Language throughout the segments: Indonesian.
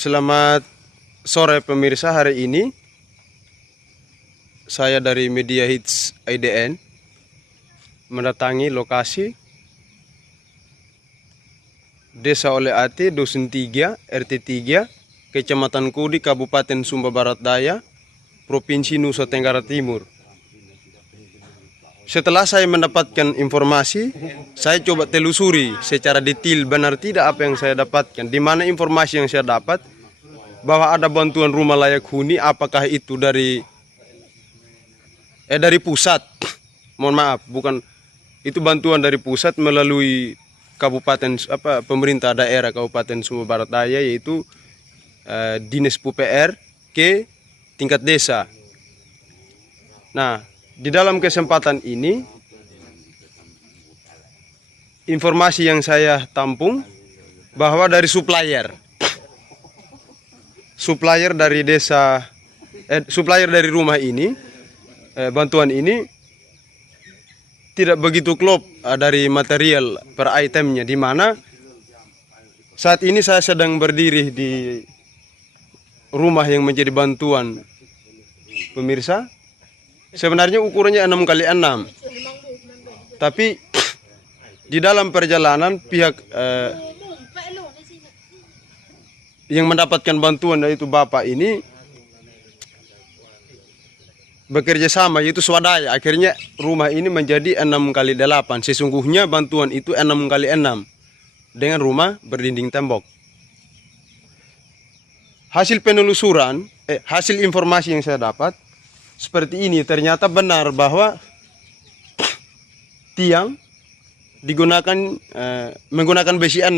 Selamat sore pemirsa, hari ini saya dari Media Hits IDN mendatangi lokasi Desa Ole Ati, Dusun 3, RT 3, Kecamatan Kudi, Kabupaten Sumba Barat Daya, Provinsi Nusa Tenggara Timur. Setelah saya mendapatkan informasi, saya coba telusuri secara detail benar tidak apa yang saya dapatkan. Di mana informasi yang saya dapat bahwa ada bantuan rumah layak huni, apakah itu dari pusat? Mohon maaf, bukan itu bantuan dari pusat melalui kabupaten pemerintah daerah Kabupaten Sumba Barat Daya, yaitu Dinas PUPR ke tingkat desa. Nah, di dalam kesempatan ini, informasi yang saya tampung bahwa dari supplier dari desa, supplier dari rumah ini, bantuan ini tidak begitu klop dari material per itemnya, di mana saat ini saya sedang berdiri di rumah yang menjadi bantuan pemirsa. Sebenarnya ukurannya 6x6, tapi di dalam perjalanan pihak yang mendapatkan bantuan, yaitu bapak ini bekerja sama, yaitu swadaya. Akhirnya rumah ini menjadi 6x8. Sesungguhnya bantuan itu 6x6 dengan rumah berdinding tembok. Hasil penelusuran, hasil informasi yang saya dapat seperti ini. Ternyata benar bahwa tiang digunakan menggunakan besi 6.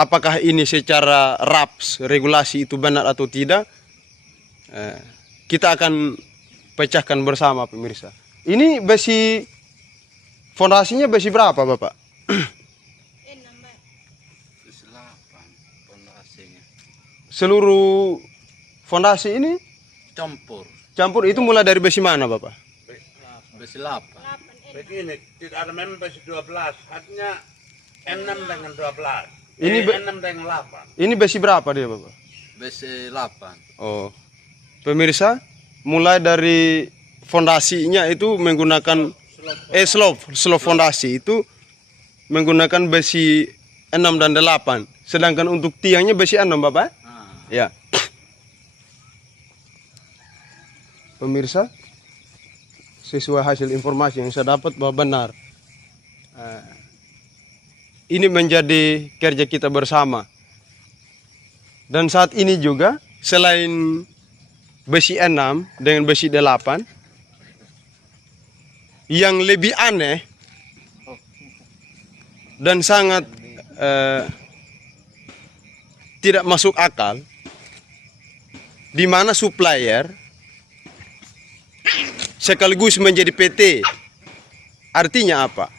Apakah ini secara RAPS regulasi itu benar atau tidak? Kita akan pecahkan bersama pemirsa. Ini besi fondasinya besi berapa, Bapak? Besi 8 fondasinya. Seluruh fondasi ini Campur itu mulai dari besi mana, Bapak? besi 8. Begini, tidak ada memang besi 12, artinya 6 dengan 12. Ini 6 dengan 8. Ini besi berapa dia, Bapak? Besi 8. Oh, pemirsa, mulai dari fondasinya itu menggunakan slope fondasi itu menggunakan besi 6 dan 8. Sedangkan untuk tiangnya besi 6, Bapak? Ya. Pemirsa, sesuai hasil informasi yang saya dapat bahwa benar ini menjadi kerja kita bersama. Dan saat ini juga selain besi 6 dengan besi 8, yang lebih aneh dan sangat tidak masuk akal, di mana supplier sekaligus menjadi PT. Artinya apa?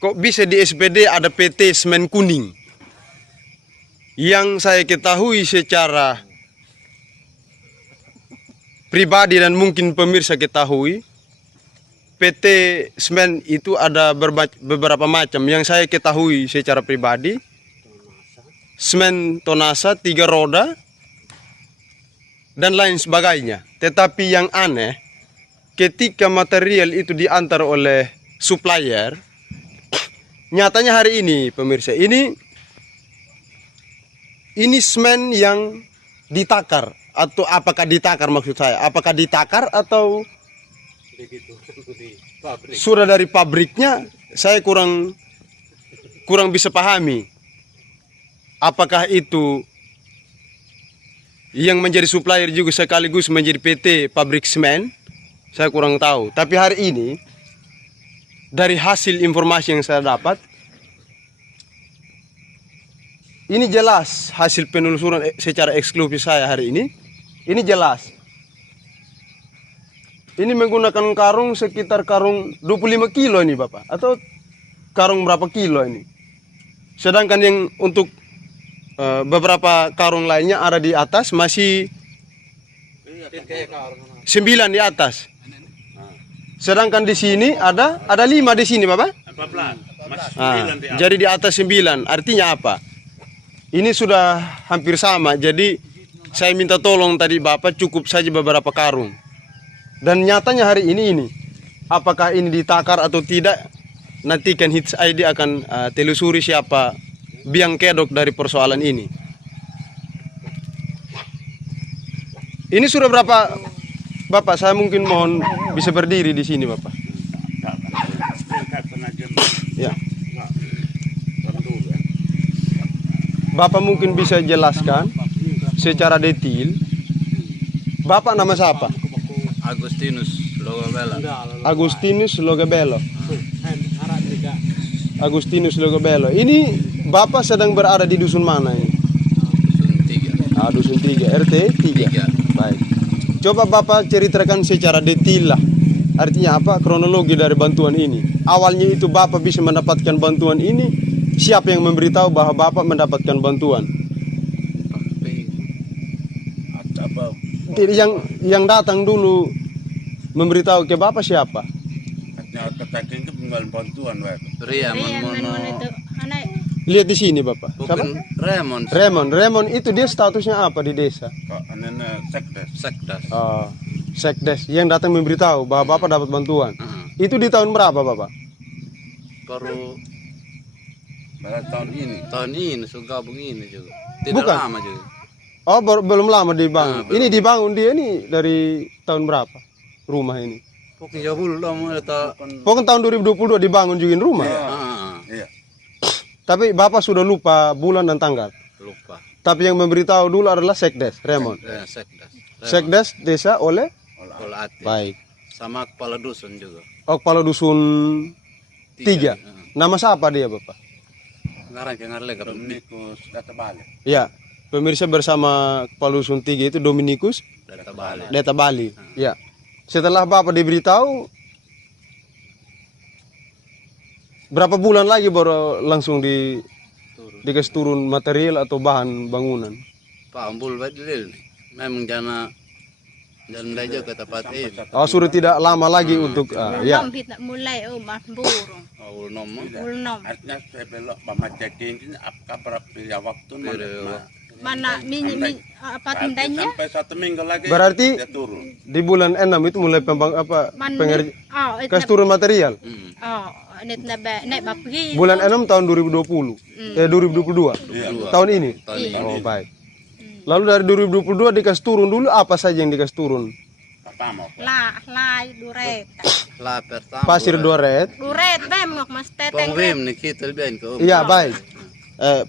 Kok bisa di SPD ada PT Semen Kuning? Yang saya ketahui secara pribadi dan mungkin pemirsa ketahui, PT Semen itu ada beberapa macam. Yang saya ketahui secara pribadi, semen tonasa 3 roda dan lain sebagainya. Tetapi yang aneh, ketika material itu diantar oleh supplier, nyatanya hari ini pemirsa, ini semen yang ditakar. Atau apakah ditakar, maksud saya? Apakah ditakar atau sudah dari pabriknya? Saya kurang bisa pahami. Apakah itu yang menjadi supplier juga sekaligus menjadi PT pabrik semen? Saya kurang tahu. Tapi hari ini dari hasil informasi yang saya dapat, ini jelas hasil penelusuran secara eksklusif saya hari ini. Ini jelas. Ini menggunakan karung sekitar karung 25 kilo ini, Bapak. Atau karung berapa kilo ini? Sedangkan yang untuk beberapa karung lainnya ada di atas, masih 9 di atas. Sedangkan di sini ada 5 di sini, Bapak? 14. Jadi di atas 9, artinya apa? Ini sudah hampir sama, jadi saya minta tolong tadi Bapak cukup saja beberapa karung. Dan nyatanya hari ini, apakah ini ditakar atau tidak, nantikan Hits ID akan telusuri siapa biang kedok dari persoalan ini. Ini sudah berapa, Bapak? Saya mungkin mohon bisa berdiri di sini, Bapak. Ya. Bapak mungkin bisa jelaskan secara detail. Bapak nama siapa? Agustinus Logobela. Agustinus Logobelo. Agustinus Logobelo. Ini Bapak sedang berada di dusun mana ini? Dusun 3. Dusun 3, RT 3. Baik. Coba Bapak ceritakan secara detail lah. Artinya apa? Kronologi dari bantuan ini. Awalnya itu Bapak bisa mendapatkan bantuan ini. Siapa yang memberitahu bahwa Bapak mendapatkan bantuan? Jadi yang datang dulu memberitahu ke Bapak siapa? Raymond itu anak Lihat di sini Bapak. Siapa? bukan Raymond. Raymond itu dia statusnya apa di desa? Sekdas. Sekdes yang datang memberitahu bahwa Bapak dapat bantuan. Itu di tahun berapa Bapak? Baru tahun ini. tahun ini sudah gabung ini juga. Tidak Bukan. lama juga. Oh, belum lama dibangun. Belum. Ini dibangun dia ini dari tahun berapa? Rumah ini. Pokoknya jauh lama eta. Pokoknya tahun 2022 dibangun juga rumah. Iya. Tapi Bapak sudah lupa bulan dan tanggal. Lupa. Tapi yang memberitahu dulu adalah Sekdes, Raymond. Sekdas. Sekdes desa oleh Kepala Ati. baik. Sama kepala dusun juga. Oh, kepala dusun 3. Nama siapa dia Bapak? Ngarang ke ngarle ke Dominikus data balik. Ya, pemirsa bersama kepala dusun 3 itu Dominikus data balik. Deta Bali. Ya. Setelah Bapak diberitahu, berapa bulan lagi baru langsung dikasih turun material atau bahan bangunan? Pak Ambul badil nih. Memang jangan aja ke tempat ini. Oh, sudah tidak lama lagi untuk ya. nom kita mulai mas burung Awal nomor. nom Artinya saya belok baca ini apa berapa waktu mana mini apa tindanya sampai 1 minggu lagi. Berarti dia turun. di bulan 6 itu mulai pengerjaan oh kasih turun material. net bapgi Bulan 6 tahun 2020. 2022. Tahun ini. Oh, baik. Lalu dari 2022 dikasih turun dulu apa saja yang dikasih turun? Apa mau? lai duret Lah pertama. Pasir Doret. duret bem ngok mas teteng Pengrim nih kita lebih ke. Iya, baik.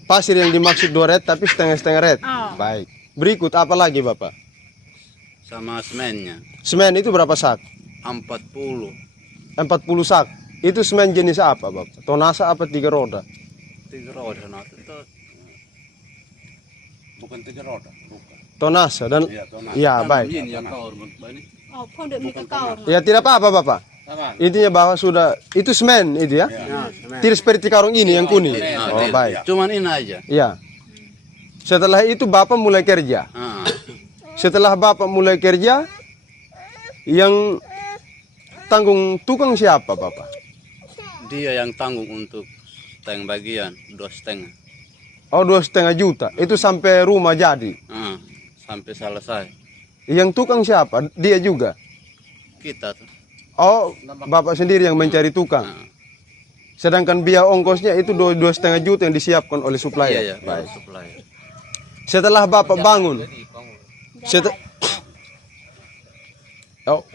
Pasir yang dimaksud doret tapi setengah-setengah red. Oh. Baik. Berikut apa lagi Bapak? Sama semennya Semen itu berapa sak? 40. 40 sak. Itu semen jenis apa Bapak? Tonasa apa 3 roda? 3 roda nanti itu. Bukan 3 roda, bukan. Tonasa dan Iya, tonasa. ya baik. Ini yang kau ini. oh pondok mika kaur Ya tidak apa-apa Bapak. Intinya bahwa sudah itu semen itu ya. Tidak seperti karung ini yang kuning. Oh baik. Cuman ini aja. Ya. Setelah itu Bapak mulai kerja. Setelah Bapak mulai kerja, yang tanggung tukang siapa Bapak? Dia yang tanggung untuk setengah bagian, 2,5. Oh 2,5 juta. Itu sampai rumah jadi. Sampai selesai. Yang tukang siapa? Dia juga. Kita tuh. Oh Bapak sendiri yang mencari tukang. Sedangkan biaya ongkosnya itu 2,5 juta yang disiapkan oleh supplier. Iya, baik. Supplier. Setelah Bapak bangun,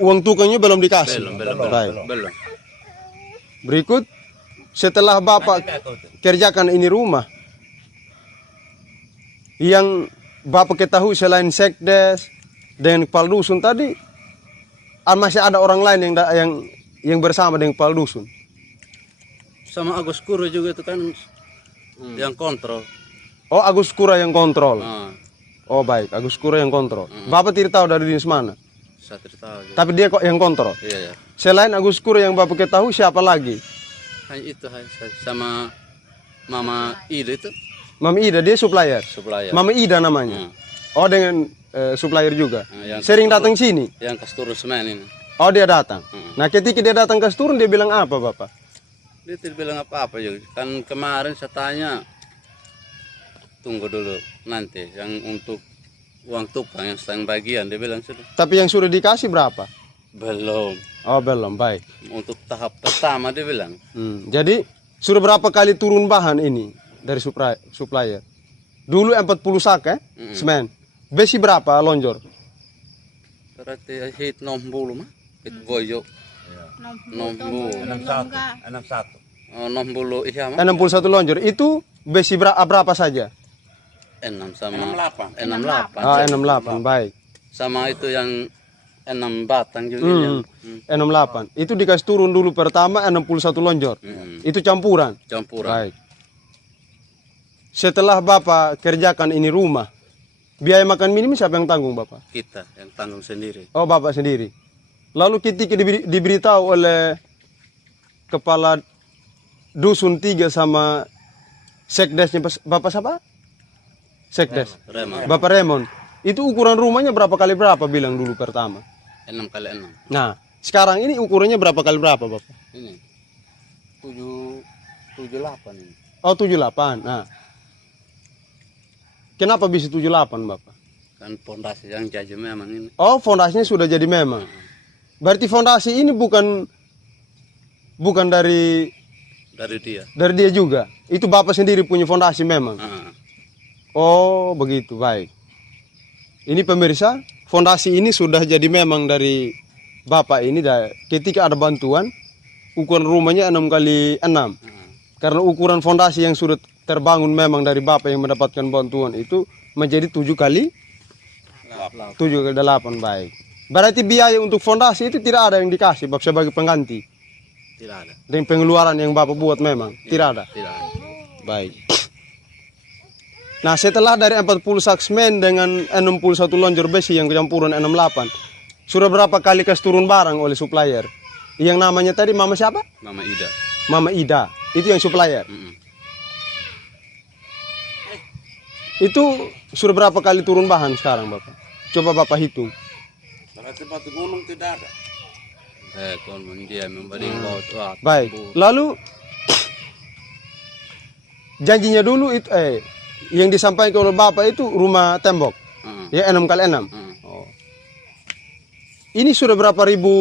uang tukangnya belum dikasih. Baik. Belum. Berikut, setelah Bapak kerjakan ini rumah, yang Bapak ketahui selain Sekdes dan kepala dusun tadi, masih ada orang lain yang bersama dengan kepala dusun. Sama Agus Kuro juga itu kan yang kontrol. Oh Agus Kura yang kontrol. Ah, Oh baik, Agus Kura yang kontrol. Bapak tidak tahu dari dinas mana. saya tidak tahu juga. Tapi dia kok yang kontrol. Iya, ya. Selain Agus Kura yang Bapak ketahui siapa lagi? Hanya itu sama Mama Ida itu Mami Ida dia supplier. supplier. Mama Ida namanya. Oh dengan supplier juga. yang Sering datang sini. Yang kasih turun semen ini. Oh dia datang. Nah ketika dia datang ke turun dia bilang apa Bapak? Dia tidak bilang apa-apa juga. Kan kemarin saya tanya, tunggu dulu nanti yang untuk uang tukang yang setengah bagian, dia bilang sudah. Tapi yang sudah dikasih berapa? Belum. Oh belum, baik. Untuk tahap pertama dia bilang. Jadi sudah berapa kali turun bahan ini dari supplier? Dulu 40 sak semen. Besi berapa lonjor? Berarti hit 60 mah. Hit boyo. 60. 61. Oh, 60 iya mah. 61 lonjor. Itu besi berapa saja? 6 sama 68. 68. Ah, 68, baik. Sama itu yang 6 batang juga yang 68. Itu dikasih turun dulu pertama 61 lonjor. Itu campuran. campuran. Baik. Setelah Bapak kerjakan ini rumah, biaya makan minimum siapa yang tanggung Bapak? Kita yang tanggung sendiri. Oh Bapak sendiri. Lalu ketika diberitahu oleh kepala dusun 3 sama sekdesnya Bapak siapa? Sekdes. Remang. Bapak Remon. Itu ukuran rumahnya berapa kali berapa bilang dulu pertama? 6 kali 6. Nah, sekarang ini ukurannya berapa kali berapa Bapak? Ini 78 ini. Oh 78. Nah. Kenapa bisa 78 Bapak? Kan pondasi yang jadi memang ini. Oh fondasinya sudah jadi memang. Berarti fondasi ini bukan dari Dari dia. juga. Itu Bapak sendiri punya fondasi memang. Oh begitu, baik. Ini pemirsa, fondasi ini sudah jadi memang dari Bapak ini. Ketika ada bantuan, ukuran rumahnya 6 kali 6. Karena ukuran fondasi yang sudah terbangun memang dari Bapak yang mendapatkan bantuan itu menjadi 7 kali 8, baik. Berarti biaya untuk fondasi itu tidak ada yang dikasih Bapak sebagai pengganti. Tidak ada. Dan pengeluaran yang Bapak buat memang tidak ada. Tidak ada. Baik. Nah, setelah dari 40 sak semen dengan 61 lonjor besi yang campuran 68, sudah berapa kali kasih turun barang oleh supplier? Yang namanya tadi Mama siapa? Mama Ida. Mama Ida. Itu yang supplier. Itu sudah berapa kali turun bahan sekarang Bapak? Coba Bapak hitung. Berarti batu gunung tidak ada. Kalau dia memberi laut. Baik. Lalu janjinya dulu itu yang disampaikan oleh Bapak itu rumah tembok. Ya 6 kali 6. Oh. Ini sudah berapa ribu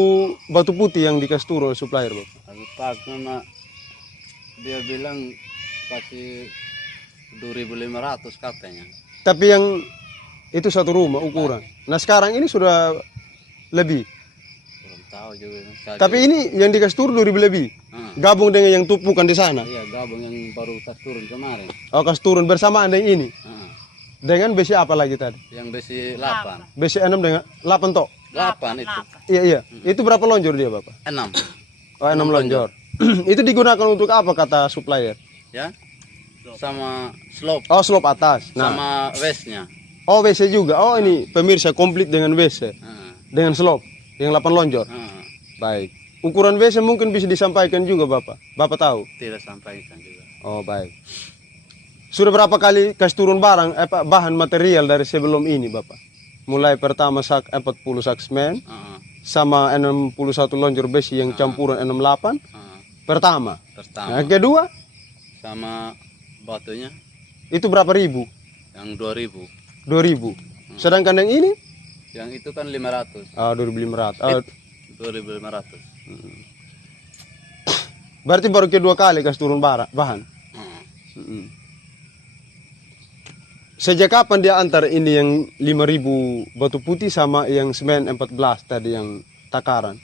batu putih yang dikasih turun oleh supplier Bapak? Lalu pas karena dia bilang kasih 2.500 katanya. Tapi yang itu satu rumah ukuran. Nah sekarang ini sudah lebih. Kurang tahu juga. Tapi ini yang dikasih turun 2.000 lebih. Gabung dengan yang tumpukan di sana. Iya, gabung yang baru tas turun kemarin. Oh kasih turun bersamaan dengan ini. Dengan besi apa lagi tadi? Yang besi 8. Besi 6 dengan 8 tok. 8 itu. Iya. Itu berapa lonjor dia Bapak? 6. Oh 6 lonjor. Itu digunakan untuk apa kata supplier? Ya. Sama slope. Oh slope atas. Nah. Sama westnya. Oh WC juga. Oh ini pemirsa komplit dengan WC. Dengan slope. Yang 8 lonjor. Baik. Ukuran WC mungkin bisa disampaikan juga Bapak. Bapak tahu? Tidak sampaikan juga. Oh baik. Sudah berapa kali kasih turun barang bahan material dari sebelum ini Bapak? Mulai pertama 40 sak semen sama 61 lonjor besi yang campuran 68. Pertama. Yang kedua sama batunya itu berapa ribu? yang 2.000. 2.000. Sedangkan yang ini? Yang itu kan 500. 2.500. 2.500. Berarti baru kedua kali kasih turun bahan. Sejak kapan dia antar ini yang 5.000 batu putih sama yang semen 14 tadi yang takaran?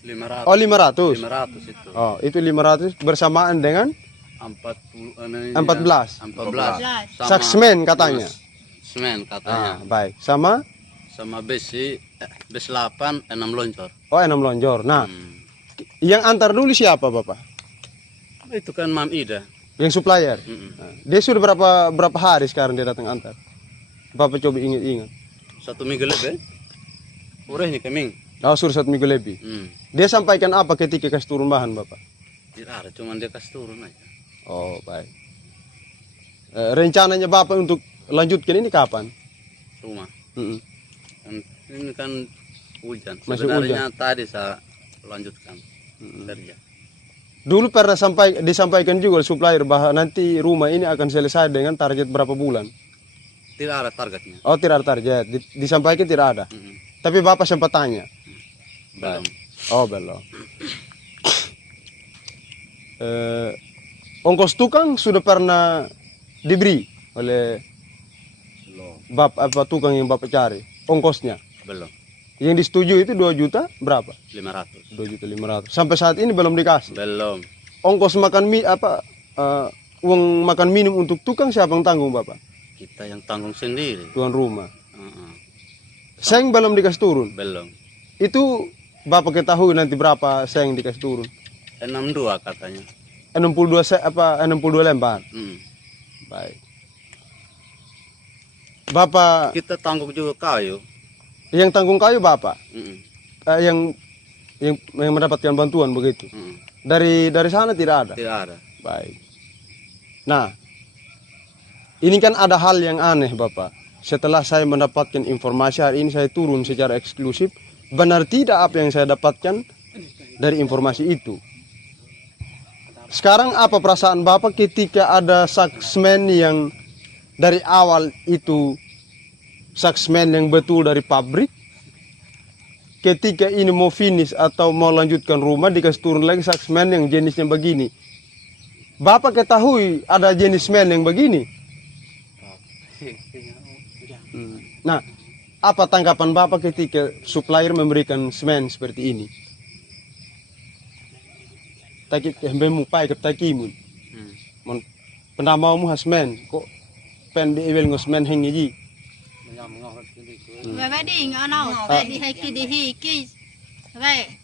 500. Oh 500. 500 itu. Oh itu 500 bersamaan dengan 14. 14. Sak semen katanya. Semen katanya. Baik. Sama Besi 8 6 lonjor. Oh 6 lonjor. Nah, yang antar dulu siapa Bapak? Itu kan Mam Ida. Yang supplier. Nah, dia sudah berapa hari sekarang dia datang antar? Bapak coba ingat-ingat. 1 minggu lebih. Urahnya keming. Oh sudah 1 minggu lebih. Dia sampaikan apa ketika kasih turun bahan Bapak? Tidak ada, cuma dia kasih turun aja. Oh baik. Rencananya Bapak untuk lanjutkan ini kapan? Rumah. Ini kan hujan. Masih Sebenarnya tadi saya lanjutkan kerja. Dulu pernah disampaikan juga oleh supplier bahwa nanti rumah ini akan selesai dengan target berapa bulan. Tidak ada targetnya. Oh, tidak ada target. Disampaikan tidak ada. Mm-mm. Tapi Bapak sempat tanya. Belum. Oh, belum. Ongkos tukang sudah pernah diberi oleh tukang yang Bapak cari. Ongkosnya. Belum. Yang disetujui itu 2 juta berapa? 500. 2.500.000. Sampai saat ini belum dikasih. Belum. Ongkos makan uang makan minum untuk tukang siapa yang tanggung Bapak? Kita yang tanggung sendiri. Tuan rumah. Uh-uh. Seng belum dikasih turun. Belum. Itu Bapak ketahui nanti berapa seng dikasih turun? 62 katanya. 62 lembar. Baik. Bapak Kita tanggung juga kayu. yang tanggung kayu Bapak, Mm-mm. yang mendapatkan bantuan begitu. Mm-mm. Dari sana tidak ada. Tidak ada. Baik. Nah, ini kan ada hal yang aneh Bapak. Setelah saya mendapatkan informasi hari ini saya turun secara eksklusif. Benar tidak apa yang saya dapatkan dari informasi itu? Sekarang apa perasaan Bapak ketika ada saksmen yang dari awal itu saksmen yang betul dari pabrik, ketika ini mau finish atau mau lanjutkan rumah dikasih turun lagi saksmen yang jenisnya begini. Bapak ketahui ada jenis semen yang begini. Nah, apa tanggapan Bapak ketika supplier memberikan semen seperti ini? Takit hembemu pai ke takimun. Mon penamamu hasmen kok pen di ewel ngosmen hengi. Wedding ano, di hiki.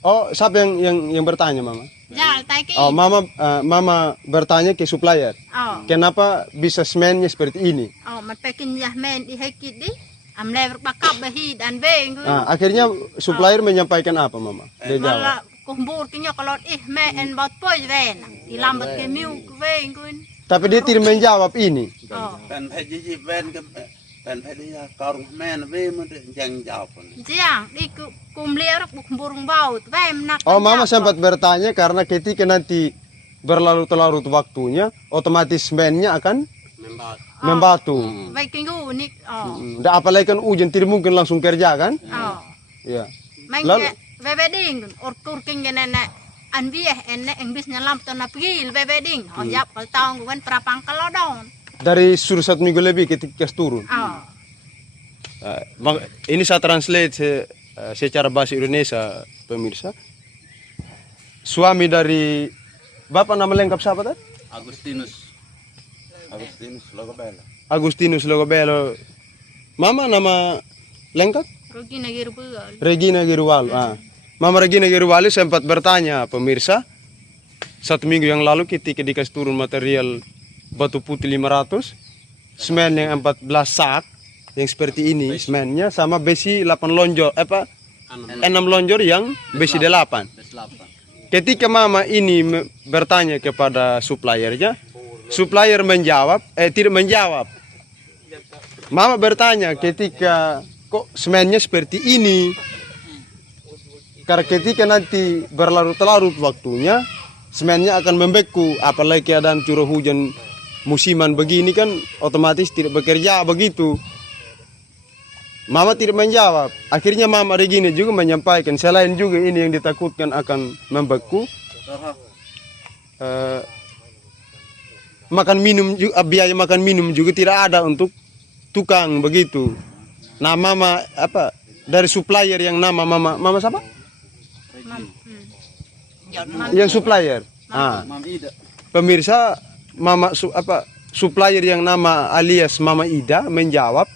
Oh, siapa yang bertanya Mama? Jal taiki. Oh, Mama bertanya ke supplier. Oh, Kenapa bisa semennya seperti ini? mapekin yahmen di hiki di. Am lever bakap bahi dan beng. Nah, akhirnya supplier menyampaikan apa Mama? Dia jawab. Mala kumbur kinyo kalot me en bot poy ven. Dilambat ke miu beng kun. Tapi dia tidak menjawab ini. Oh. Ben haji ben ke ben haji karung men we mun jang jawab. Jiang di kumliar kumburung baut. Vem nak. Oh, Mama sempat bertanya karena ketika nanti berlarut-larut waktunya, otomatis semennya akan membatu. Baik minggu nik. Oh. Dan apalagi kan hujan tidak mungkin langsung kerja kan? Oh. Iya. Mangke wedding or turking genene anbieh enne engbis nyalam to na pigil wedding. Oh yap kal taong guen prapang kalodon. Dari suruh 1 minggu lebih ketika turun. Oh. Ini saya translate secara bahasa Indonesia, pemirsa. Suami dari Bapak nama lengkap siapa tadi? Agustinus. Agustinus Logobelo. Mama nama lengkap? Rugi negir bugal. Regina Giruwalu. Mama Regina Giruwalu sempat bertanya pemirsa 1 minggu yang lalu ketika dikasih turun material batu putih 500, semen yang 14 sak yang seperti ini semennya sama besi 8 lonjor 6 lonjor yang besi 8. Ketika Mama ini bertanya kepada suppliernya, supplier tidak menjawab. Mama bertanya ketika kok semennya seperti ini. Karena ketika nanti berlarut-larut waktunya, semennya akan membeku. Apalagi keadaan curah hujan musiman begini kan otomatis tidak bekerja begitu. Mama tidak menjawab. Akhirnya Mama Regina juga menyampaikan selain juga ini yang ditakutkan akan membeku. Biaya makan minum juga tidak ada untuk tukang begitu. Nah, Mama dari supplier yang nama Mama siapa? Yang supplier. Pemirsa supplier yang nama alias Mama Ida menjawab,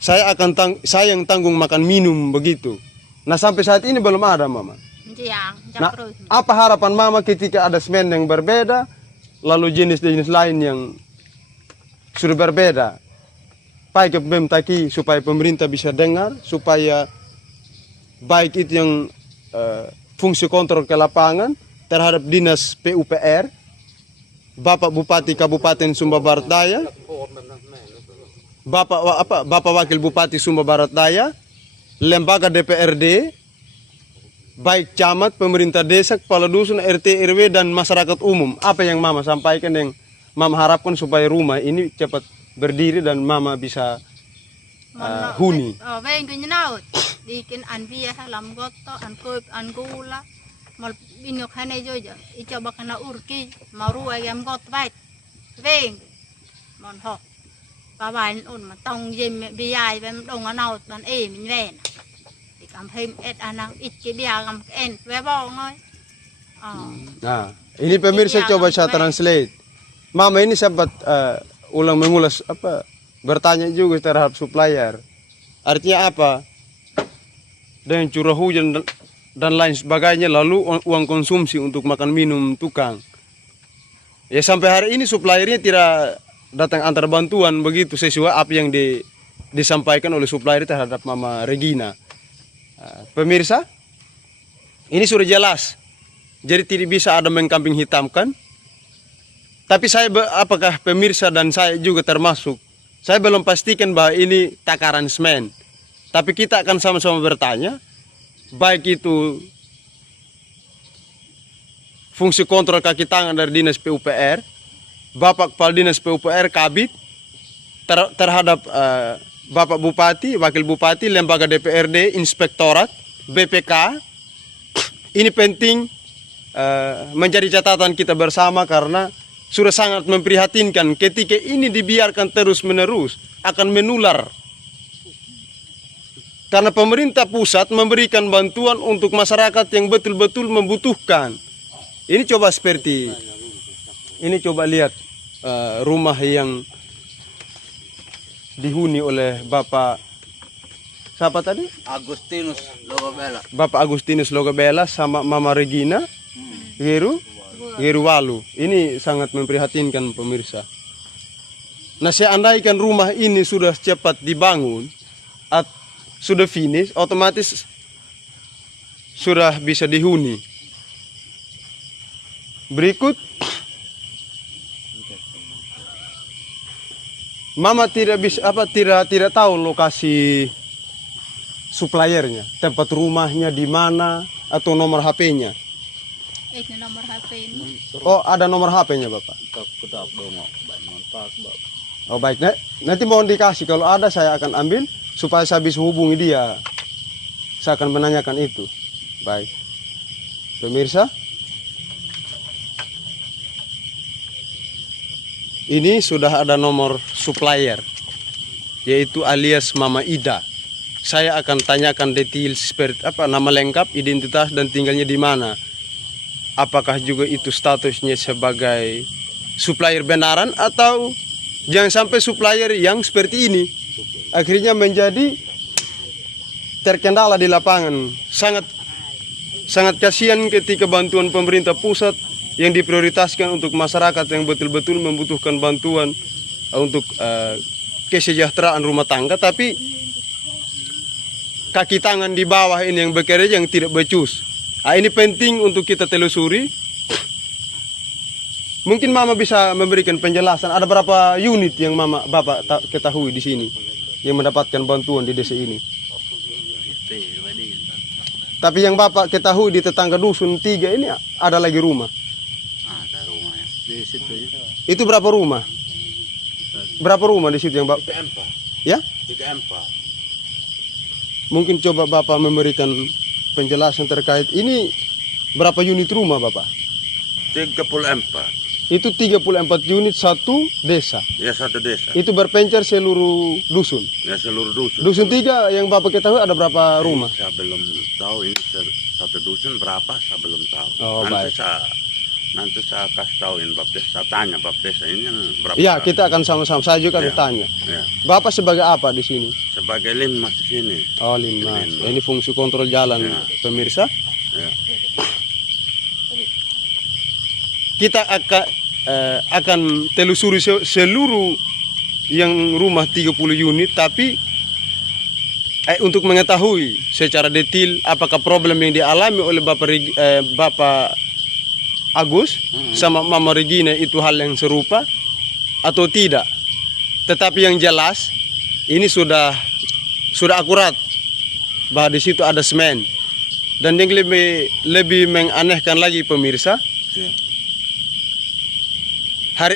saya yang tanggung makan minum begitu. Nah, sampai saat ini belum ada Mama. Nah, apa harapan Mama ketika ada semen yang berbeda, lalu jenis-jenis lain yang sudah berbeda? Baik ke BMTQ supaya pemerintah bisa dengar, supaya baik itu yang fungsi kontrol ke lapangan terhadap dinas PUPR, Bapak Bupati Kabupaten Sumba Barat Daya, Bapak Wakil Bupati Sumba Barat Daya, lembaga DPRD, baik camat, pemerintah desa, kepala dusun, RT, RW, dan masyarakat umum. Apa yang Mama sampaikan, yang Mama harapkan supaya rumah ini cepat berdiri dan Mama bisa huni? Oh, veng cái nào đi cái ăn bia làm gót to ăn cơm ăn gula mà bin ngọc hai này rồi giờ ý cho bác nào urki mà ruồi em gót vay veng mòn họ và bài ổn mà tông dìm bia ai về đông ăn nào bạn mình về thì cảm thấy ít ăn nào ít cái bia làm cái về bong thôi. Nah, ini pemirsa coba saya translate. Mama ini sempat ulang mengulas bertanya juga terhadap supplier. Artinya apa? Dengan curah hujan dan lain sebagainya, lalu uang konsumsi untuk makan minum tukang. Ya sampai hari ini suppliernya tidak datang antar bantuan begitu sesuai apa yang disampaikan oleh supplier terhadap Mama Regina. Pemirsa, ini sudah jelas. Jadi tidak bisa ada mengkambing hitamkan. Tapi saya apakah pemirsa dan saya juga termasuk, saya belum pastikan bahwa ini takaran semen. Tapi kita akan sama-sama bertanya, baik itu fungsi kontrol kaki tangan dari Dinas PUPR, Bapak Kepala Dinas PUPR Kabit, terhadap Bapak Bupati, Wakil Bupati, Lembaga DPRD, Inspektorat, BPK. Ini penting menjadi catatan kita bersama karena sudah sangat memprihatinkan ketika ini dibiarkan terus-menerus akan menular. Karena pemerintah pusat memberikan bantuan untuk masyarakat yang betul-betul membutuhkan. Ini coba seperti, ini coba lihat rumah yang dihuni oleh Bapak, siapa tadi? Agustinus Logobela. Bapak Agustinus Logobela sama Mama Regina Geruwalu. Ini sangat memprihatinkan pemirsa. Nah, seandainya rumah ini sudah cepat dibangun, sudah finish, otomatis sudah bisa dihuni. Berikut, Mama tidak bisa tidak tahu lokasi suppliernya, tempat rumahnya di mana atau nomor HP-nya. Nomor HP ini. Oh, ada nomor HP-nya Bapak? Oh baik, nanti mohon dikasih, kalau ada saya akan ambil supaya saya bisa hubungi dia. Saya akan menanyakan itu. Baik, pemirsa, ini sudah ada nomor supplier, yaitu alias Mama Ida. Saya akan tanyakan detail seperti apa, nama lengkap, identitas, dan tinggalnya di mana. Apakah juga itu statusnya sebagai supplier benaran atau jangan sampai supplier yang seperti ini akhirnya menjadi terkendala di lapangan. Sangat kasihan ketika bantuan pemerintah pusat yang diprioritaskan untuk masyarakat yang betul-betul membutuhkan bantuan untuk kesejahteraan rumah tangga, tapi kaki tangan di bawah ini yang bekerja yang tidak becus. Ini penting untuk kita telusuri. Mungkin Mama bisa memberikan penjelasan. Ada berapa unit yang Bapak ketahui di sini yang mendapatkan bantuan di desa ini? Tapi yang Bapak ketahui di tetangga dusun 3 ini ada lagi rumah. Ada rumah ya. Di situ ya. Itu berapa rumah? Berapa rumah di situ yang Bapak? 3 Ya? 3 empat. Mungkin coba Bapak memberikan penjelasan terkait ini berapa unit rumah Bapak? 34. Itu 34 unit satu desa. Ya, satu desa. Itu berpencar seluruh dusun. Ya, seluruh dusun. Dusun 3 yang Bapak ketahui ada berapa rumah? Saya belum tahu ini satu dusun berapa, saya belum tahu. Oh, baik. Nanti saya kasih tahuin Bapak Desa. Saya tanya Bapak Desa ini yang berapa. Iya, kita akan sama-sama. Saya juga akan tanya. Ya. Bapak sebagai apa di sini? Sebagai linmas di sini. Oh, linmas. Linmas. Ini fungsi kontrol jalan, Ya. pemirsa. Ya. Kita akan telusuri seluruh yang rumah 30 unit, tapi untuk mengetahui secara detail apakah problem yang dialami oleh Bapak Agus sama Mama Regina itu hal yang serupa atau tidak. Tetapi yang jelas ini sudah akurat bahwa di situ ada semen. Dan yang lebih menganehkan lagi pemirsa,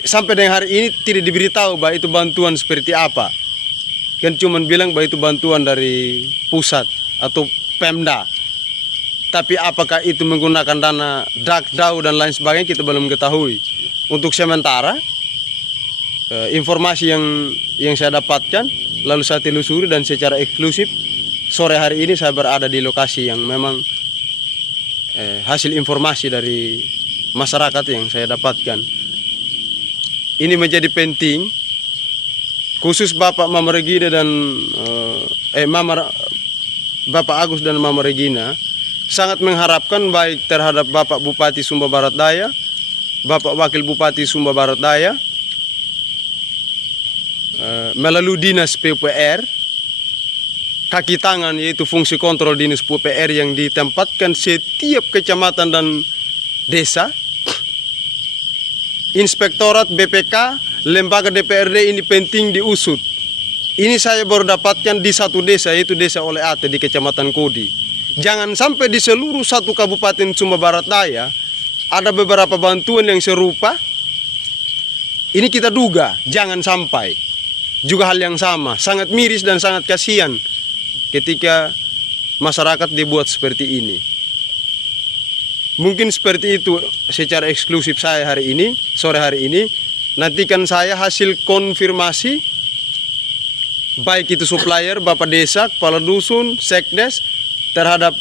sampai dengan hari ini tidak diberitahu bahwa itu bantuan seperti apa. Kan cuma bilang bahwa itu bantuan dari pusat atau Pemda. Tapi apakah itu menggunakan dana DAU dan lain sebagainya kita belum ketahui. Untuk sementara informasi yang saya dapatkan lalu saya telusuri dan secara eksklusif sore hari ini saya berada di lokasi yang memang hasil informasi dari masyarakat yang saya dapatkan. Ini menjadi penting khusus Bapak Mama Regina dan Bapak Agus dan Mama Regina sangat mengharapkan baik terhadap Bapak Bupati Sumba Barat Daya, Bapak Wakil Bupati Sumba Barat Daya, melalui Dinas PUPR, kaki tangan yaitu fungsi kontrol Dinas PUPR yang ditempatkan setiap kecamatan dan desa, Inspektorat BPK, lembaga DPRD ini penting diusut. Ini saya baru dapatkan di satu desa, yaitu Desa Oleh Ate di Kecamatan Kodi. Jangan sampai di seluruh satu Kabupaten Sumba Barat Daya ada beberapa bantuan yang serupa. Ini kita duga, jangan sampai. Juga hal yang sama, sangat miris dan sangat kasihan ketika masyarakat dibuat seperti ini. Mungkin seperti itu secara eksklusif saya hari ini, sore hari ini. Nantikan saya hasil konfirmasi, baik itu supplier, Bapak Desa, Kepala Dusun, Sekdes, terhadap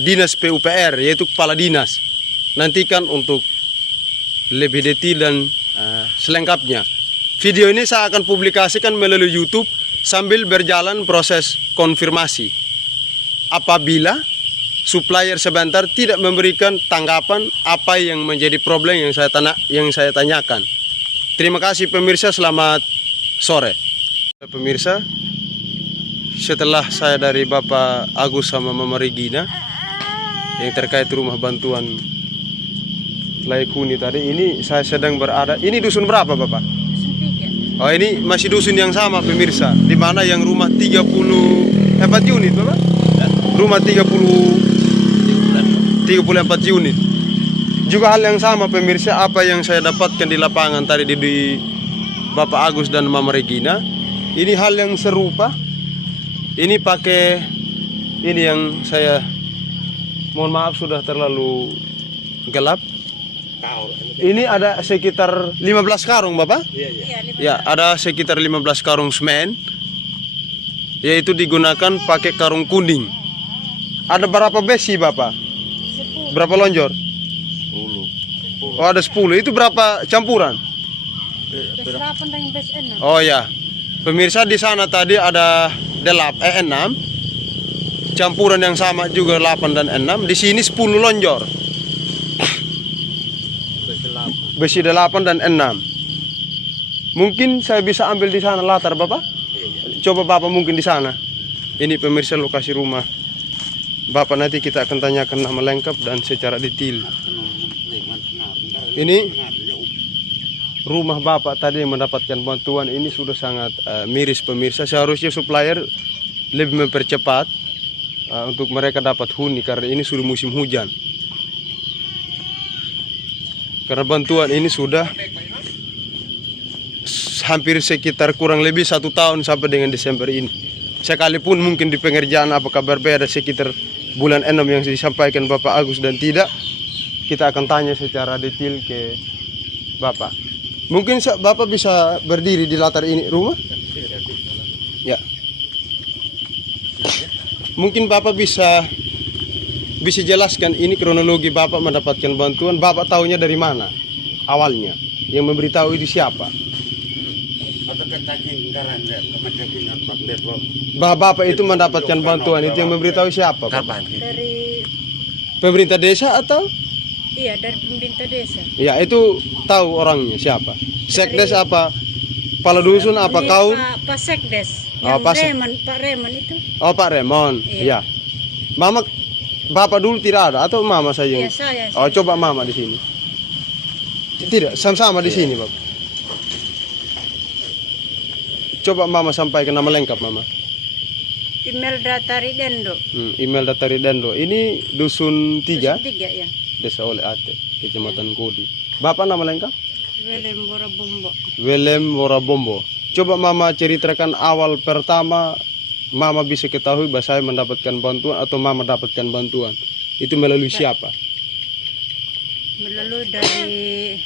Dinas PUPR, yaitu Kepala Dinas. Nantikan untuk lebih detail dan selengkapnya. Video ini saya akan publikasikan melalui YouTube sambil berjalan proses konfirmasi. Apabila supplier sebentar tidak memberikan tanggapan apa yang menjadi problem yang saya tanyakan. Terima kasih pemirsa, selamat sore. Pemirsa, setelah saya dari Bapak Agus sama Mama Regina yang terkait rumah bantuan layak huni tadi, ini saya sedang berada. Ini dusun berapa Bapak? Dusun 3. Oh, ini masih dusun yang sama pemirsa, di mana yang rumah 34 unit Bapak? Rumah 34 unit. Juga hal yang sama pemirsa, apa yang saya dapatkan di lapangan tadi di Bapak Agus dan Mama Regina, ini hal yang serupa. Ini pakai ini yang saya mohon maaf sudah terlalu gelap. Ini ada sekitar 15 karung Bapak? Ya, ada sekitar 15 karung semen, yaitu digunakan pakai karung kuning. Ada berapa besi Bapak? 10. Berapa lonjor? 10. Oh, ada 10. Itu berapa campuran? Bes 8 dan bes 6. Oh ya. Pemirsa, di sana tadi ada 6 campuran yang sama juga 8 dan 6. Di sini 10 lonjor. Besi 8 dan 6. Mungkin saya bisa ambil di sana latar Bapak? Coba Bapak mungkin di sana. Ini pemirsa lokasi rumah Bapak, nanti kita akan tanyakan nama lengkap dan secara detail. Ini rumah Bapak tadi yang mendapatkan bantuan, ini sudah sangat miris pemirsa. Seharusnya supplier lebih mempercepat untuk mereka dapat huni karena ini sudah musim hujan. Karena bantuan ini sudah hampir sekitar kurang lebih 1 tahun sampai dengan Desember ini. Sekalipun mungkin di pengerjaan apakah berbeda sekitar bulan 6 yang disampaikan Bapak Agus dan tidak, kita akan tanya secara detail ke Bapak. Mungkin Bapak bisa berdiri di latar ini rumah? Ya. Mungkin Bapak bisa jelaskan ini kronologi Bapak mendapatkan bantuan. Bapak tahunya dari mana awalnya? Yang memberitahu itu siapa? Bapak itu mendapatkan bantuan itu yang memberitahu siapa? Dari Pemerintah desa atau? iya, dari pemerintah desa. Ya, itu tahu orangnya siapa? Sekdes apa? Kepala dusun apa kau? Pak Sekdes. Oh, Yang Pak Remon itu. Oh, Pak Remon. Iya. Mama, Bapak dulu tidak ada atau Mama saja? Iya, saya. Oh, coba Mama di sini. Tidak, sama-sama di sini, Bapak. Coba Mama sampaikan nama lengkap Mama. Imelda Taridendo. Imelda Taridendo. Ini dusun 3, Tiga ya. Desa Oleh Ate, Kecamatan Kodi. Bapak nama lengkap? Willem Borabombo. Willem Worabombo. Coba Mama ceritakan awal pertama Mama bisa ketahui bahwa saya mendapatkan bantuan atau Mama dapatkan bantuan. Itu melalui siapa? Melalui dari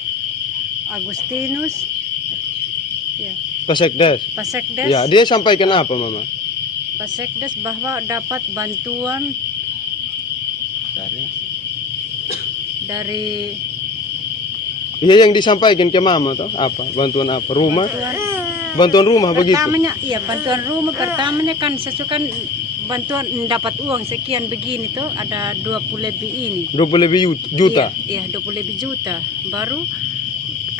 Agustinus. Ya. Pasekdes. Pasekdes. Ya, dia sampaikan apa Mama? Pasekdes bahwa dapat bantuan dari Iya, yang disampaikan ke Mama toh apa? Bantuan apa? Rumah? Bantuan rumah begitu. pertamanya, iya bantuan rumah pertamanya kan sesukan bantuan dapat uang sekian begini tuh ada 20 lebih ini. 20 lebih juta. Iya, 20 lebih juta. Baru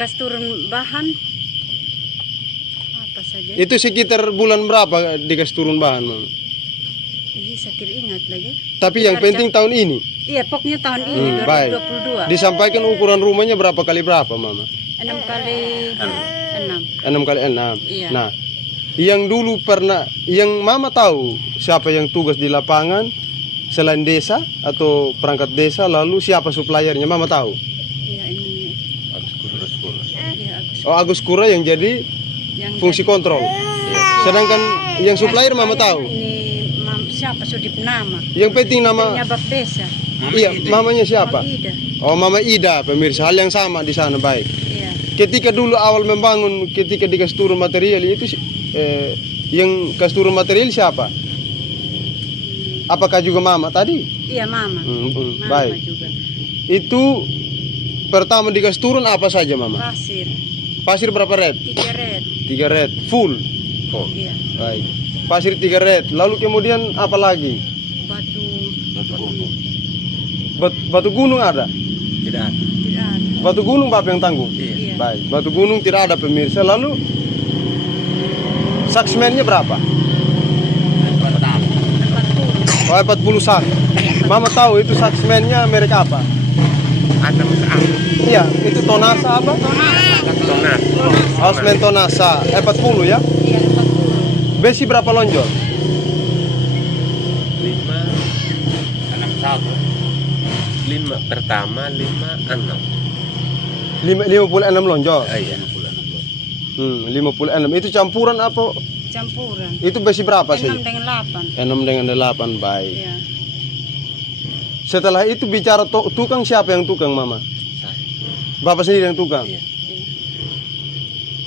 kas turun bahan apa saja. Itu sekitar bulan berapa dikasih turun bahan Mama? Saya tidak ingat lagi. Tapi yang penting tahun ini. Iya, pokoknya tahun ini Baik. 2022. Disampaikan ukuran rumahnya berapa kali berapa Mama? 6 kali 6. 6 kali 6. Iya. Nah, yang dulu pernah, yang Mama tahu siapa yang tugas di lapangan selain desa atau perangkat desa, lalu siapa suppliernya Mama tahu? Iya, ini. Iya, Agus Kura yang jadi yang fungsi kontrol. Sedangkan yang supplier Mama tahu. ini siapa Sudip nama? Yang penting nama, Penyabab desa. iya, mamanya siapa? Mama Ida. Oh, Mama Ida, pemirsa. Hal yang sama di sana, baik. Iya. Ketika dulu awal membangun, ketika dikasih turun material itu yang kasih turun material siapa? Apakah juga Mama tadi? Iya, Mama. Mama Baik. juga. Itu pertama dikasih turun apa saja Mama? Pasir. Pasir berapa red? 3 red. 3 red, full. Iya. Baik. Pasir 3 red. Lalu kemudian apa lagi? Batu gunung ada? Tidak ada. Tidak ada. Batu gunung Bapak yang tanggung? Iya. Baik. Batu gunung tidak ada pemirsa. Lalu saksmennya berapa? 40. Oh, 40 sak. Mama tahu itu saksmennya merek apa? Iya, itu Tonasa apa? Oh, semen Tonasa. 40 ya? Iya, 40. Besi berapa lonjol? 5 pertama 5 6. 56 lonjol. Iya. 56. Itu campuran apa? Campuran. Itu besi berapa sih? 6 dengan 8. 6 dengan 8, baik. Iya. Setelah itu bicara tukang, siapa yang tukang Mama? Bapak sendiri yang tukang? Iya.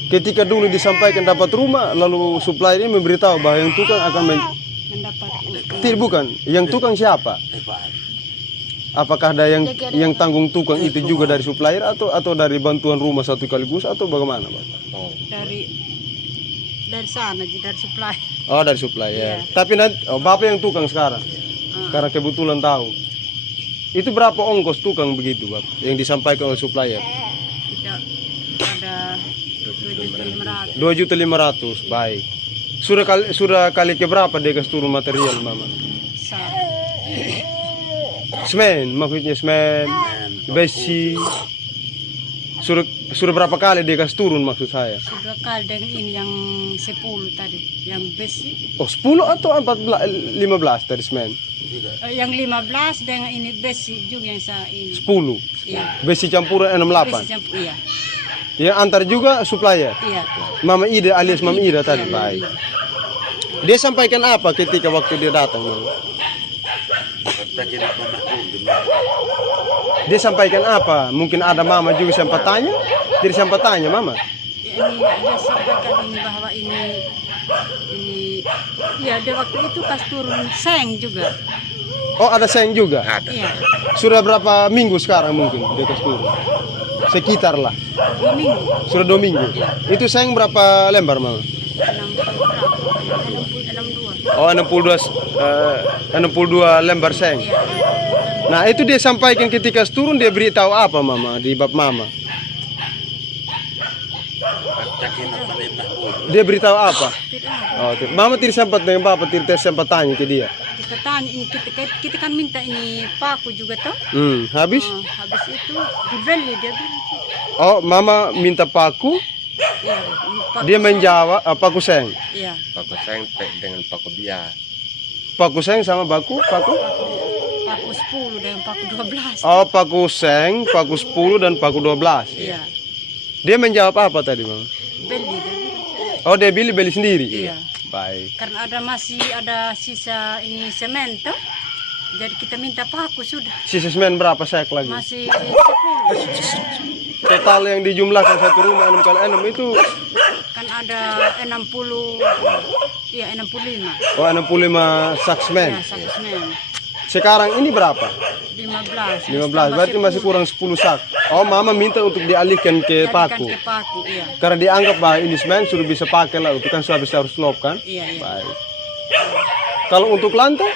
Ketika dulu disampaikan dapat rumah, lalu supplier ini memberitahu bahwa yang tukang akan Mendapat tidak, bukan. Yang tukang siapa? Apakah ada yang tanggung tukang itu juga dari supplier atau dari bantuan rumah satu sekaligus atau bagaimana, Pak? dari sana dari supply. Oh, dari supplier. Tapi nanti Bapak yang tukang sekarang. Karena kebetulan tahu. Itu berapa ongkos tukang begitu, Bapak? Yang disampaikan oleh supplier? Tidak ada 2.500.000. 2.500.000, baik. Sudah kali ke berapa dia kasih turun material, Mama? Semen, maksudnya semen, besi. Sudah berapa kali dia kasih turun maksud saya? Sudah kali dengan ini yang 10 tadi, yang besi. Oh, 10 atau 14, 15 dari semen? Yang 15 dengan ini besi juga yang saya ini. 10. Iya. Besi campuran 68. Besi campur, iya. Yang antar juga supplier. Iya. Mama Ida alias Mama Ida tadi, baik. Dia sampaikan apa ketika waktu dia datang, Mama? Dia sampaikan apa? Mungkin ada Mama juga sempat tanya. Dia sempat tanya Mama. Ini dia sampaikan ini bahwa ini ya dia waktu itu pas turun seng juga. Oh, ada seng juga? Iya. Sudah berapa minggu sekarang mungkin dia kasih turun? Sekitar lah. 2 minggu. Sudah 2 minggu. Itu seng berapa lembar, Mama? 62. Oh, 62 lembar seng. Iya. Nah, itu dia sampaikan ketika turun, dia beritahu apa Mama di bab Mama? Dia beritahu apa? Oh, Mama tidak sempat dengan Bapak, tidak sempat tanya ke dia. Kita tanya ini kita kan minta ini paku juga toh. Habis? Habis itu dibeli dia bilang. Oh, Mama minta paku, Iya, paku dia menjawab paku seng. Iya. Paku seng dengan paku biar. paku seng sama paku? Paku 10 dan paku 12. Oh, paku seng, paku 10 dan paku 12. Iya. Dia menjawab apa tadi, Bang? Beli dia bilang. Oh, dia beli sendiri. Iya. Baik. Karena masih ada sisa ini semen tuh. Jadi kita minta paku sudah. Sisa semen berapa sek lagi? Masih 10. Total yang dijumlahkan satu rumah 6 kali 6 itu Kan ada 60. Iya, 65. oh 65 sak semen. Ya, satu semen. Sekarang ini berapa? 15. 15. Berarti masih kurang 10 sak. Oh, Mama minta untuk dialihkan ke paku. Ke paku, iya. Karena dianggap bahwa ini semen sudah bisa pakai lah, itu kan sudah bisa harus lop kan? Iya, iya. Baik. Kalau untuk lantai?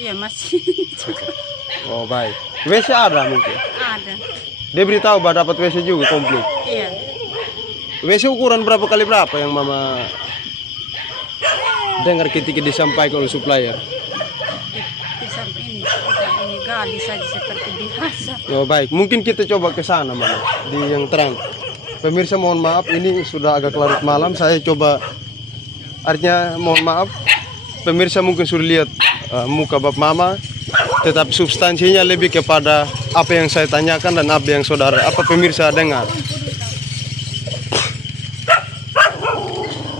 Iya, masih. Oh, baik. WC ada mungkin? Ada. Dia beritahu bahwa dapat WC juga komplit. Iya. WC ukuran berapa kali berapa yang Mama dengar ketika disampaikan oleh supplier? Ini gali saja seperti biasa. Oh, baik. Mungkin kita coba ke sana, Mama, di yang terang. Pemirsa mohon maaf, ini sudah agak larut malam. Saya coba, artinya mohon maaf. Pemirsa mungkin sudah lihat muka Bapak Mama, tetapi substansinya lebih kepada apa yang saya tanyakan dan apa yang pemirsa dengar.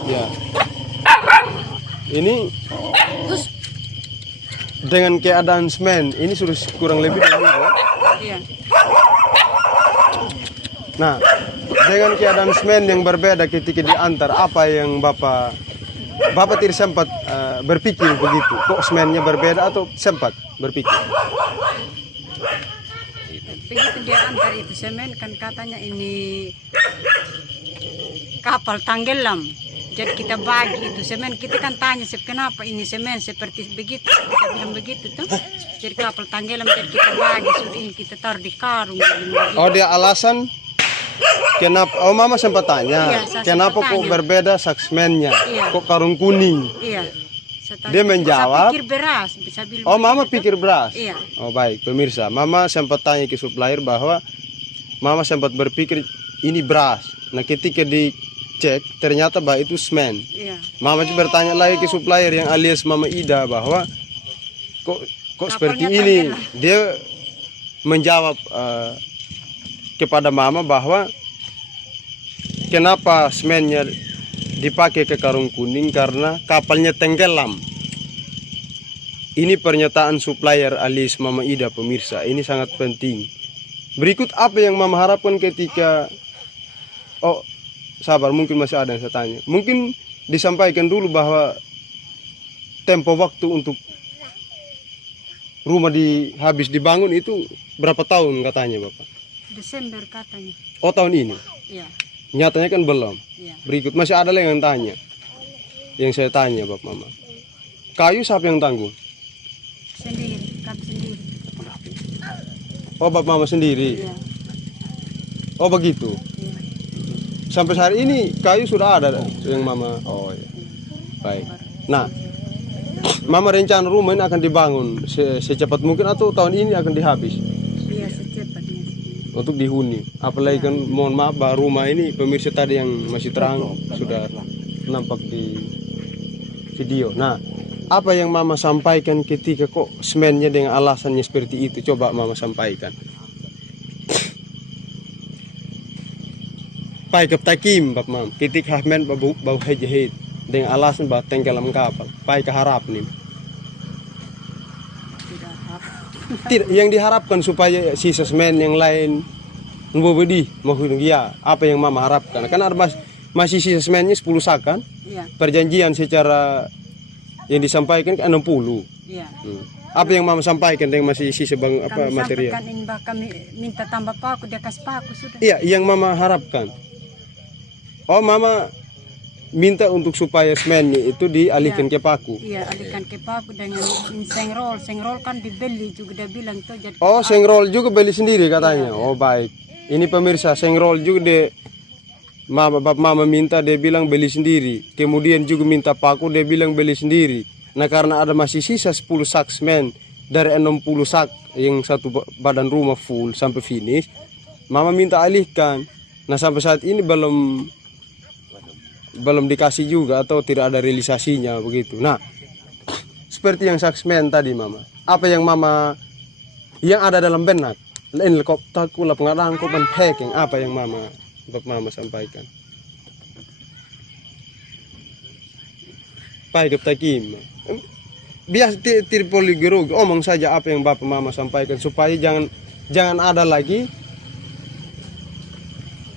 Ya. Ini dengan keadaan semen, ini sudah kurang lebih 2 minggu. Iya. Nah, dengan keadaan semen yang berbeda ketika diantar, apa yang Bapak tidak sempat berpikir begitu? Kok semennya berbeda atau sempat berpikir? Begitu dia antar itu semen kan katanya ini kapal tenggelam. Jadi kita bagi itu semen, kita kan tanya kenapa ini semen seperti begitu, kita bilang begitu tuh. Jadi kapal tenggelam, jadi kita bagi sudah ini kita taruh di karung. Oh, dia alasan kenapa? Oh, Mama sempat tanya, Iya, kenapa sempat kok tanya. berbeda semennya? Iya. Kok karung kuning? Iya. Dia menjawab. Saya pikir beras, bisa bilang. Oh, Mama begitu. pikir beras. Iya. Oh, baik, pemirsa. Mama sempat tanya ke supplier bahwa Mama sempat berpikir ini beras. Nah, ketika dicek ternyata bahwa itu semen. Iya. Mama juga bertanya lagi ke supplier yang alias Mama Ida bahwa kok seperti Kapalnya ini. tenggelam. Dia menjawab kepada Mama bahwa kenapa semennya dipakai ke karung kuning karena kapalnya tenggelam. Ini pernyataan supplier alias Mama Ida, pemirsa. Ini sangat penting. Berikut apa yang Mama harapkan ketika sabar, mungkin masih ada yang saya tanya. Mungkin disampaikan dulu bahwa tempo waktu untuk rumah habis dibangun itu berapa tahun katanya, Bapak? Desember katanya. Oh, tahun ini. Iya. Nyatanya kan belum. Iya. Berikut masih ada lagi yang tanya. Yang saya tanya, Bapak Mama. Kayu siapa yang tanggung? Sendiri, kami sendiri. Oh, Bapak Mama sendiri. Iya. Oh, begitu. Iya. Sampai hari ini kayu sudah ada yang Mama. Oh, iya. Baik. Nah, Mama rencana rumah ini akan dibangun secepat mungkin atau tahun ini akan dihabis Iya, secepatnya. untuk dihuni. Apalagi kan mohon maaf bahwa rumah ini pemirsa tadi yang masih terang sudah nampak di video. Nah, apa yang Mama sampaikan ketika kok semennya dengan alasannya seperti itu? Coba Mama sampaikan. Pai keptakim Bapak Mam, ketika semen bau hejahit dengan alasan bahwa tenggelam kapal. Pai keharap nih. Tidak, yang diharapkan supaya sisa semen yang lain membobedi maksudnya ya, apa yang Mama harapkan? Kan ada masih sisa semennya 10 sak kan? Iya. Perjanjian secara yang disampaikan kan 60. Iya. Apa yang Mama sampaikan dengan masih sisa Kami material? sampaikan ini bah kami minta tambah paku, dia kasih paku sudah. Iya, yang Mama harapkan. Oh, Mama minta untuk supaya semennya itu dialihkan ke paku. Iya, alihkan ke paku dengan sengrol. Sengrol kan dibeli juga dia bilang tuh. Jadi Oh, sengrol juga beli sendiri katanya. Oh, baik. Ini pemirsa, sengrol juga Bapak Mama minta, dia bilang beli sendiri. Kemudian juga minta paku, dia bilang beli sendiri. Nah, karena ada masih sisa 10 sak semen dari 60 sak yang satu badan rumah full sampai finish, Mama minta alihkan. Nah, sampai saat ini belum belum dikasih juga atau tidak ada realisasinya begitu. Nah, seperti yang saksmen tadi Mama, apa yang Mama yang ada dalam benak, lain kok takula pengadaan kok hacking, apa yang Mama sampaikan? Baik takim. Biasa tirpoli gerug, omong saja apa yang Bapak Mama sampaikan supaya jangan ada lagi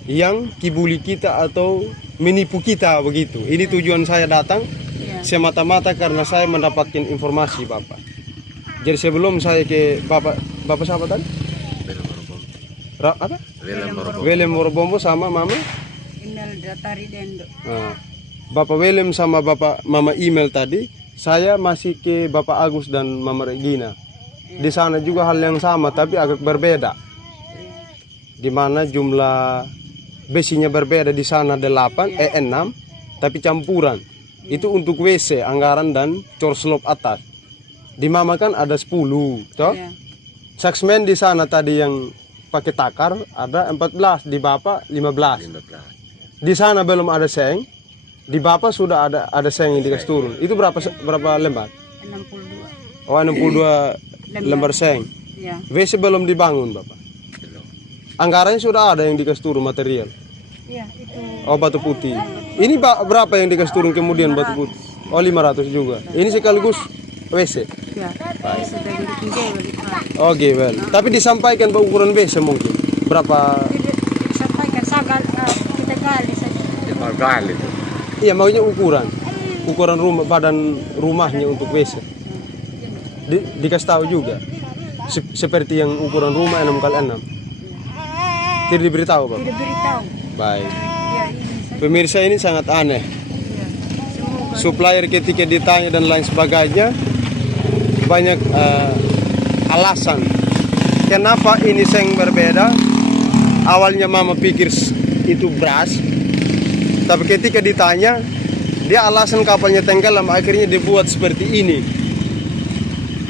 yang kibuli kita atau menipu kita begitu. Ini tujuan saya datang semata-mata karena saya mendapatkan informasi Bapak. Jadi sebelum saya ke Bapak siapa tadi? Apa? Willem Morbombo sama Mama? Imelda Tari Dendo. Nah, Bapak Willem sama Bapak Mama email tadi, saya masih ke Bapak Agus dan Mama Regina. Di sana juga hal yang sama tapi agak berbeda. Di mana jumlah besinya berbeda, di sana 6 tapi campuran. Itu untuk WC, anggaran dan corslop atas. Di Mama kan ada 10, toh? Saksmen di sana tadi yang pakai takar ada 14, di Bapak 15. Di sana belum ada seng, di Bapak sudah ada seng yang dikasih turun. Itu berapa lembar? 62. Oh, 62 lembar seng. Ya. WC belum dibangun Bapak. Anggarannya sudah ada yang dikasih turun material. Iya, itu. Oh, batu putih. Ini berapa yang dikasih turun kemudian batu putih? Oh, 500 juga. Ini sekaligus WC. Ya. Sudah bikin gewel itu. Oh, gewel. Tapi disampaikan ukuran WC mungkin. Berapa? Sampaikan kita gali saja. Gali itu. Iya, maunya ukuran rumah, badan rumahnya untuk WC. Dikasih tahu juga. Seperti yang ukuran rumah 6x6. Tidak diberitahu, Pak. Tidak beritahu. Baik. Ya, ini saja. Pemirsa, ini sangat aneh. Ya. Semoga Supplier ketika ditanya dan lain sebagainya banyak alasan kenapa ini seng berbeda. Awalnya Mama pikir itu beras, tapi ketika ditanya dia alasan kapalnya tenggelam, akhirnya dibuat seperti ini.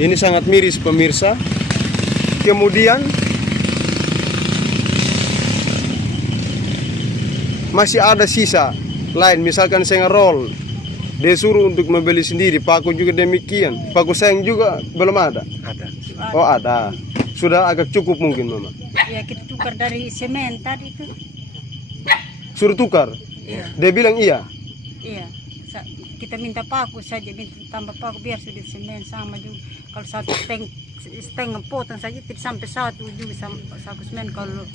Ini sangat miris pemirsa. Kemudian masih ada sisa lain, misalkan seng roll, dia suruh untuk membeli sendiri. Paku juga demikian, paku seng juga belum ada. Oh, ada, sudah agak cukup mungkin Mama. ya kita tukar dari semen tadi itu. Suruh tukar, Iya. dia bilang iya. Iya. Kita minta paku saja, minta tambah paku biar sudah semen sama juga. Kalau satu setengah potong saja tidak sampai 1 juga sama satu semen kalau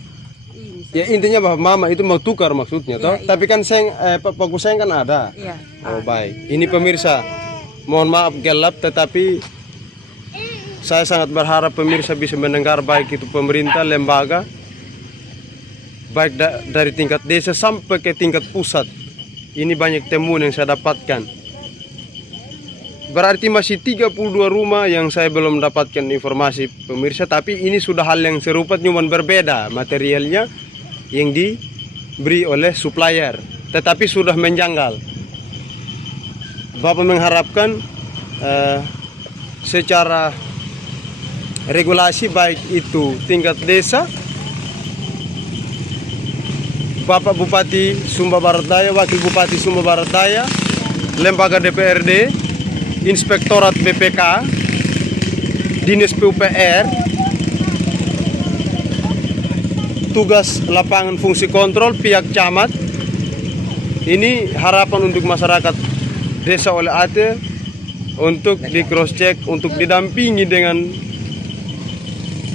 ini. Ya intinya bahwa Mama itu mau tukar maksudnya, toh. Iya. Tapi kan seng, paku seng kan ada. Iya. Oh, baik. Ini pemirsa, mohon maaf gelap, tetapi saya sangat berharap pemirsa bisa mendengar, baik itu pemerintah, lembaga, baik dari tingkat desa sampai ke tingkat pusat. Ini banyak temuan yang saya dapatkan. Berarti masih 32 rumah yang saya belum dapatkan informasi pemirsa, tapi ini sudah hal yang serupa, cuma berbeda materialnya yang diberi oleh supplier, tetapi sudah menjanggal. Bapak mengharapkan secara regulasi, baik itu tingkat desa, Bapak Bupati Sumba Barat Daya, Wakil Bupati Sumba Barat Daya, lembaga DPRD, Inspektorat BPK, Dinas PUPR, tugas lapangan fungsi kontrol, pihak camat. Ini harapan untuk masyarakat desa oleh AT untuk di cross check, untuk didampingi dengan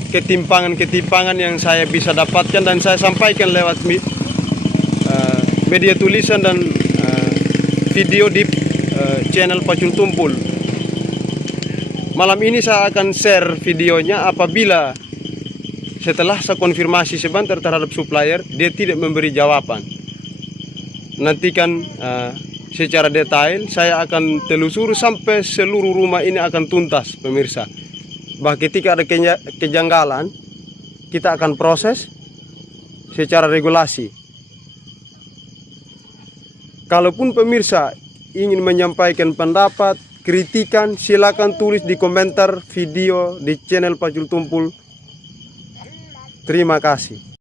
ketimpangan-ketimpangan yang saya bisa dapatkan dan saya sampaikan lewat media tulisan dan video di channel Pacul Tumpul. Malam ini saya akan share videonya apabila setelah saya konfirmasi sebentar terhadap supplier, dia tidak memberi jawaban. Nantikan secara detail saya akan telusuri sampai seluruh rumah ini akan tuntas pemirsa. Bahkan ketika ada kejanggalan, kita akan proses secara regulasi. Kalaupun pemirsa ingin menyampaikan pendapat, kritikan, silakan tulis di komentar video di channel Pacul Tumpul. Terima kasih.